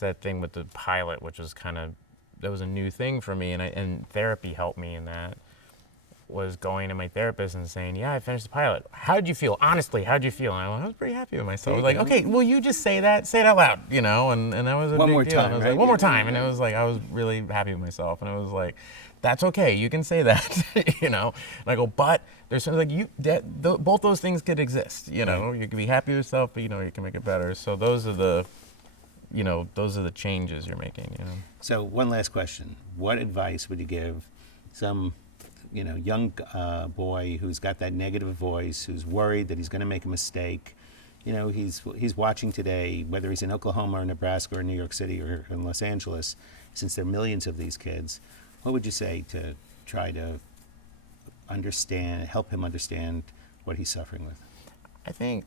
that's that thing with the pilot, which was that was a new thing for me, and therapy helped me in that. Was going to my therapist and saying, yeah, I finished the pilot. How did you feel? Honestly, how did you feel? And I was pretty happy with myself. I was like, okay, will you just say that? Say it out loud, and that was a One big more deal. time, And I was right? like, one more time. And it was like, I was really happy with myself. And it was like, that's okay, you can say that, And I go, but there's something like both those things could exist, Right. You can be happy with yourself, but you can make it better. So those are the changes you're making, So one last question. What advice would you give some young boy who's got that negative voice, who's worried that he's going to make a mistake? He's watching today, whether he's in Oklahoma or Nebraska or New York City or in Los Angeles, since there are millions of these kids. What would you say to try to help him understand what he's suffering with? I think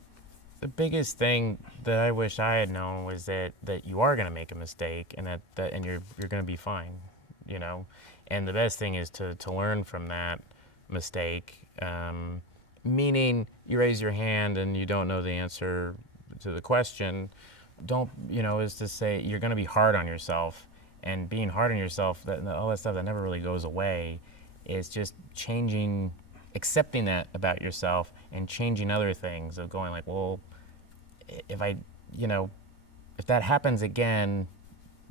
the biggest thing that I wish I had known was that you are going to make a mistake, and and you're going to be fine, And the best thing is to learn from that mistake. Meaning, you raise your hand and you don't know the answer to the question. Is to say you're going to be hard on yourself, and being hard on yourself, all that stuff that never really goes away, is just accepting that about yourself and changing other things of going like, well, if if that happens again,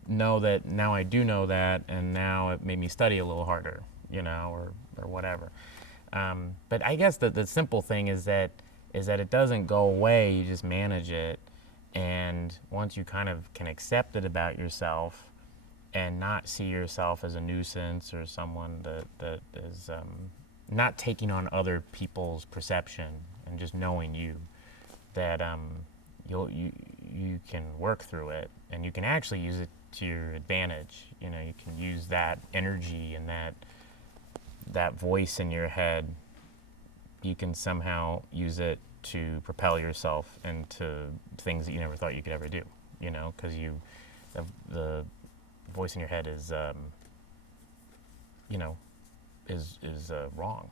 know that now I do know that, and now it made me study a little harder, or whatever. But I guess the simple thing is that it doesn't go away. You just manage it, and once you kind of can accept it about yourself, and not see yourself as a nuisance or someone that is not taking on other people's perception, and just knowing that you can work through it, and you can actually use it to your advantage. You can use that energy and that voice in your head. You can somehow use it to propel yourself into things that you never thought you could ever do. Because the voice in your head is wrong.